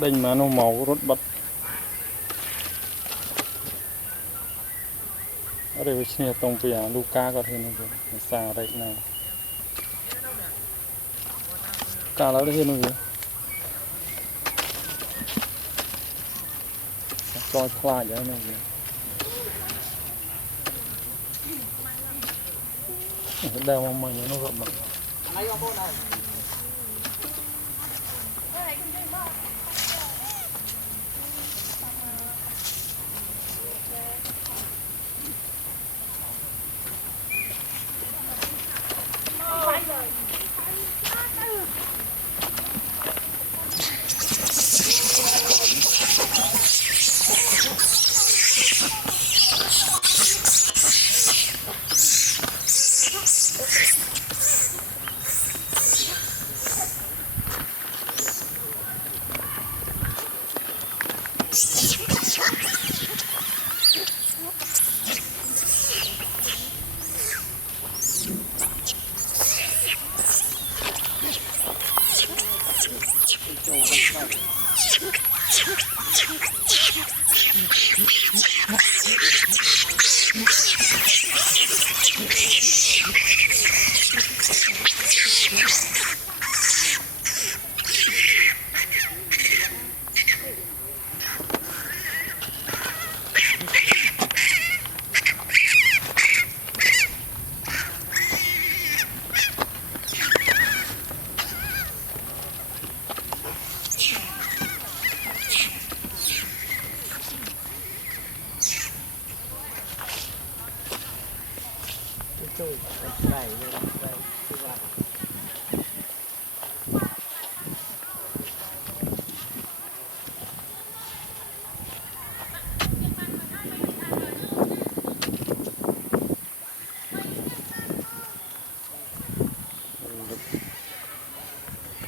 เด้งมาโนเมารถบัสอะไรวิชเนียตรงไปอย่างลูก้าก็เท่นั่นเองซาอะไรนั่นกาแล้วได้เห็นมั้ยจอยคลาดอย่างนั้นเลยได้มาใหม่ยังต้องแบบมัน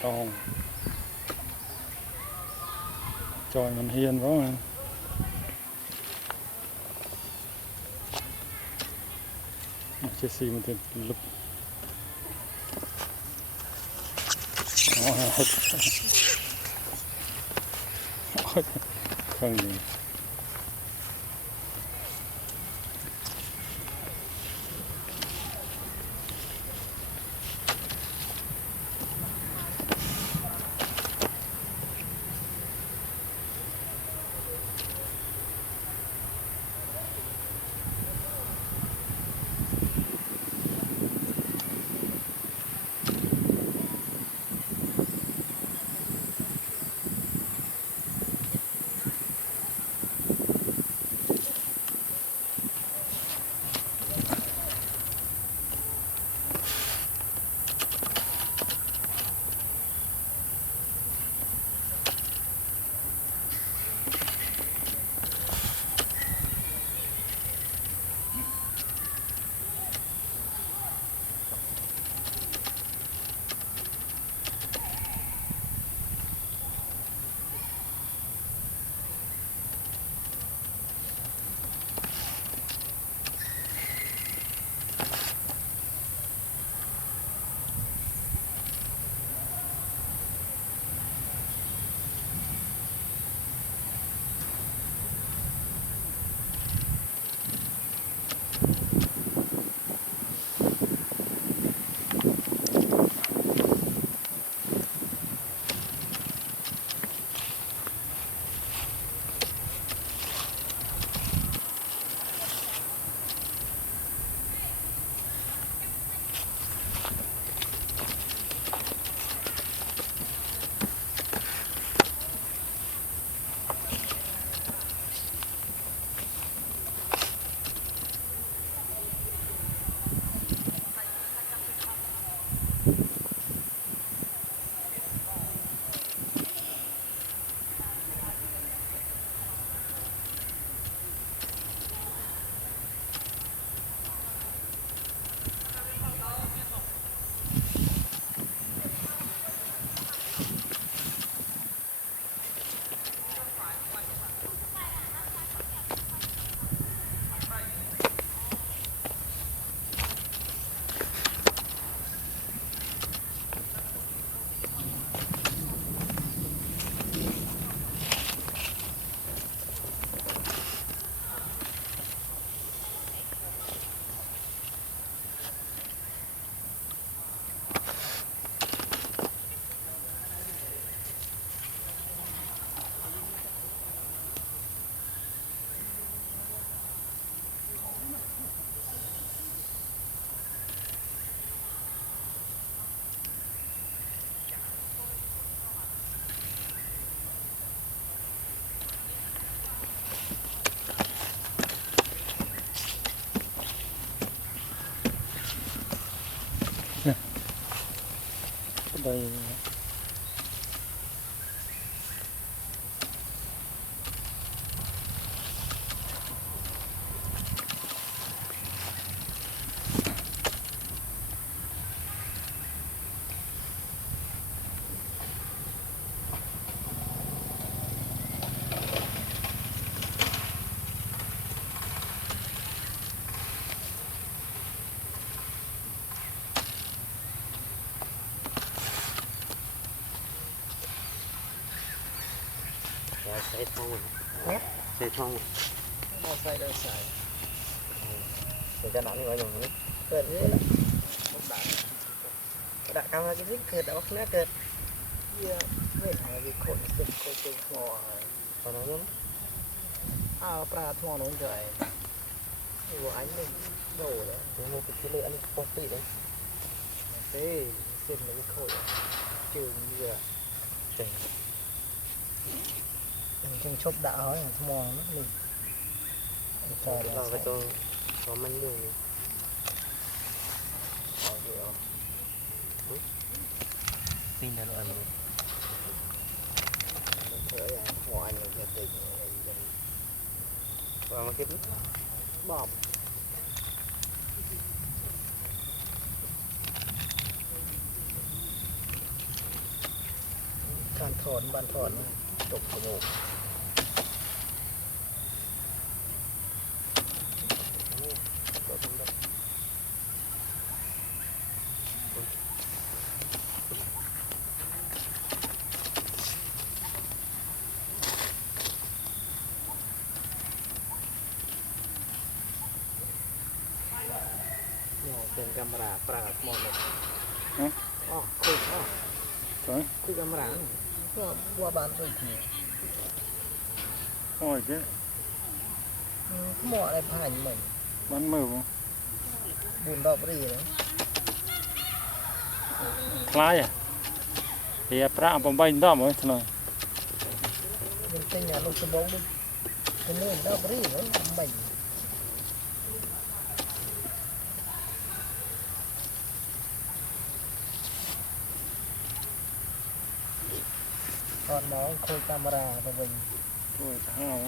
ต้องจอยมันเฮียนเพราะมันเจสซี่มันจะลุกข้างนี้ ใส่ทองใส่ทอง เราใส่ได้ใส่ เดี๋ยวจะหนาวนี่ไว้อย่างนี้ เกิดนี่แหละมันด่ากระดาษกำลังกินเกิดแต่ว่าเกิดเยอะไม่หายมีคนสึกคนจึงหัว ตอนนั้น อ้าวปลาทองน้องใจหัวอันนี้โดเลย มันเป็นที่เลยอันนี้ปกติเลย เต้เส้นมันโคตรจึงเยอะ เจ๋ง จึงชบดาวอย่างมองนั่นนี่ใช่ เราไปตัวมันอยู่ เดี๋ยว สิ่งนั้นอันนี้ เธออย่างหัวอันนี้จะติด เรามาเก็บ บอบการถอนบานถอนตกกระโหลก ตัวทำได้ เนี่ยเป็นกำราปลาหมดเลย ฮะ อ๋อคุยอ๋อ ใช่ คุยกำราก็บัวบานตัวนี้ โอ้ยเจ๊ หมออะไรผ่านเหมือน บ้านมือบ่ บุญดอกรีเลย คล้ายอ่ะเฮียพระผมไปดอมไว้ทนาย มันเป็นอย่างลูกสะบงดิเป็นเรื่องดอกรีเลยไม่ตอนน้องคุยกำราไปវិញ โอ้ยข้าว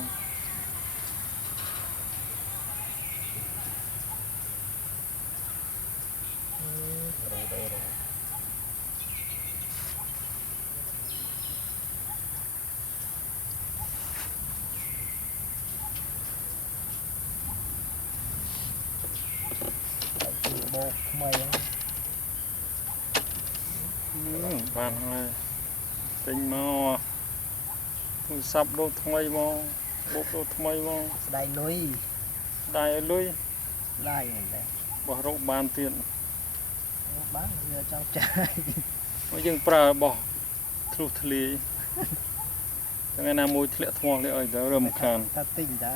rồi bột mày บ้านเลยติงมอโทรศัพท์โดนทำไมมอบุกโดนทำไมมอ đây nuôi ได้ลุย đây này đây บ่รกบ้านเตียน bán giờ trong trái มันยังปลาบ่ทะลุทะเลจังไงน้ำมวยทะเลทมองเลยเดี๋ยวเริ่มคาน ta tỉnh ta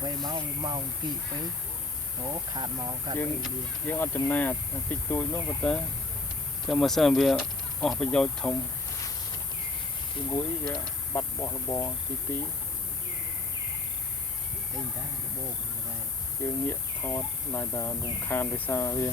về mau kỵ tới nó khát máu cả Nhưng- đi ยังอดจำนาดติดตัวน้องก็ตาจะมาเสริมเบียออกไปยอยทงที่มุ้ยก็บัดบ่ตี tỉnh ta bột này យើងងាកថតឡាយដល់រំខានដោយសារវា